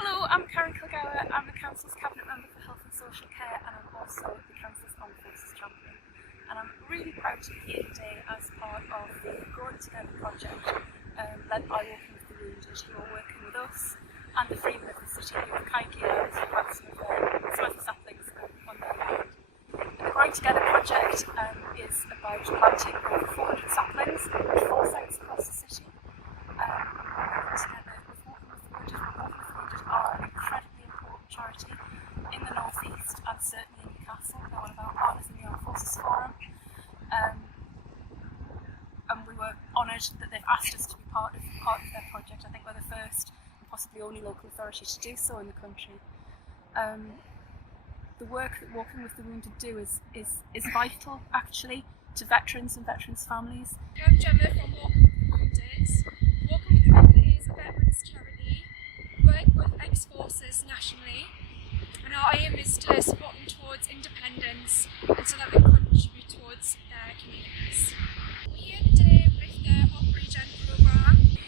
Hello, I'm Karen Kilgour. I'm the Council's Cabinet Member for Health and Social Care, and I'm also the Council's Armed Forces Champion. And I'm really proud to be here today as part of the Growing Together project led by Walking with the Wounded, who are working with us and the Freemen of the City, who have kindly allowed us to plant some of the saplings on their land. The Growing Together project is about planting over 400 saplings at 4 sites across the city. Working together with Walking with the Wounded. Walking with the Wounded are an incredibly important charity in the North East and certainly in Newcastle. They're one of our partners in the Armed Forces Forum. And we were honoured that they've asked us to be part of their project. I think we're the first and possibly only local authority to do so in the country. The work that Walking with the Wounded do is vital actually to veterans and veterans' families. I'm Gemma from Walking with the Wounded. Walking with the Wounded is a veterans charity. We work with ex-forces nationally, and our aim is to support them towards independence and so that they contribute towards their communities. We're here today with the Hop Regen programme.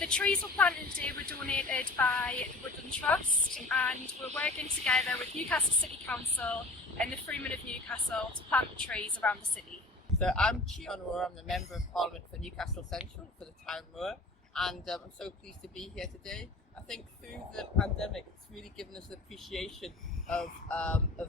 The trees we're planting today were donated by the Woodland Trust, and we're working together with Newcastle City Council and the Freemen of Newcastle to plant the trees around the city. So I'm John Moore, I'm the Member of Parliament for Newcastle Central for the Town Moor, and I'm so pleased to be here today. I think through the pandemic it's really given us an appreciation of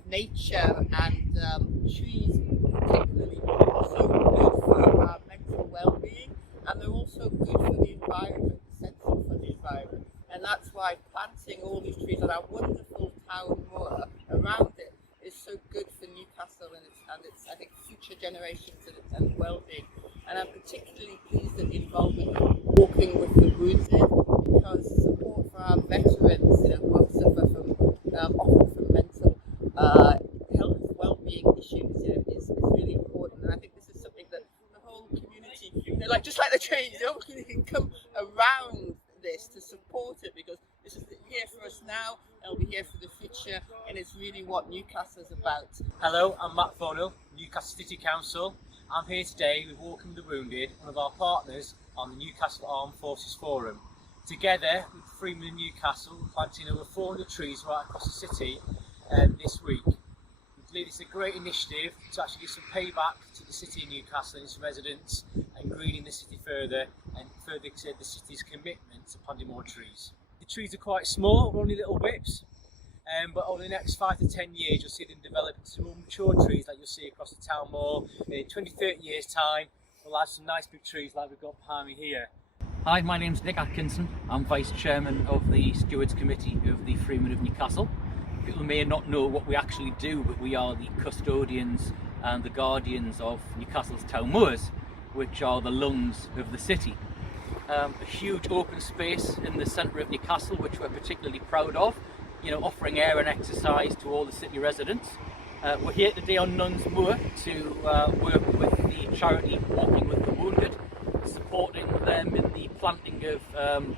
nature, and trees particularly are so good for our mental well-being, and they're also good for the environment, essential for the environment, and that's why planting all these trees on our wonderful town moor around it is so good for Newcastle and its I think future generations and well-being. And I'm particularly pleased at the involvement of Walking with the Wounded, because support for our veterans, who suffer from often from mental health, well-being issues, is really important. And I think this is something that the whole community, just like the trees, we can come around this to support it, because this is here for us now, it'll be here for the future, and it's really what Newcastle is about. Hello, I'm Matt Thornhill, Newcastle City Council. I'm here today with Walking with the Wounded, one of our partners on the Newcastle Armed Forces Forum. Together with Freemen in Newcastle, we're planting over 400 trees right across the city this week. We believe it's a great initiative to actually give some payback to the city of Newcastle and its residents, and greening the city further, and further to the city's commitment to planting more trees. The trees are quite small, they're only little whips, but over the next 5 to 10 years you'll see them develop into more mature trees like you'll see across the town moor. In 20-30 years time we'll have some nice big trees like we've got behind me here. Hi, my name's Nick Atkinson. I'm Vice Chairman of the Stewards Committee of the Freemen of Newcastle. People may not know what we actually do, but we are the custodians and the guardians of Newcastle's town moors, which are the lungs of the city. A huge open space in the centre of Newcastle, which we're particularly proud of, offering air and exercise to all the city residents. We're here today on Nuns Moor to work with the charity Walking with the Wounded, supporting them in the planting of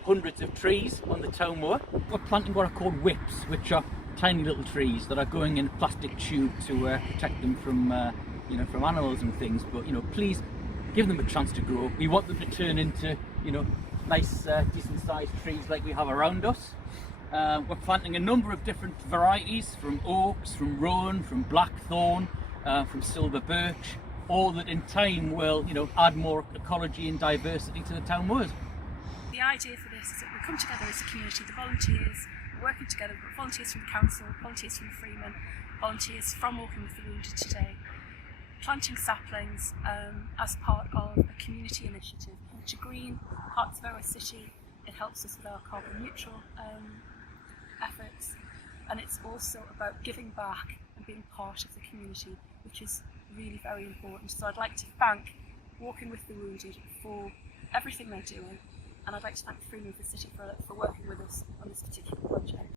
hundreds of trees on the town moor. We're planting what are called whips, which are tiny little trees that are going in a plastic tube to protect them from from animals and things. But please give them a chance to grow. We want them to turn into nice decent sized trees like we have around us. We're planting a number of different varieties, from oaks, from rowan, from blackthorn, from silver birch, all that in time will add more ecology and diversity to the town moors. The idea for this is that we come together as a community, the volunteers, working together, we've got volunteers from the council, volunteers from the Freemen, volunteers from Walking with the Wounded today, planting saplings as part of a community initiative to green parts of our city. It helps us with our carbon neutral efforts, and it's also about giving back and being part of the community, which is really very important. So I'd like to thank Walking with the Wounded for everything they're doing, and I'd like to thank the Freemen of the City for working with us on this particular project.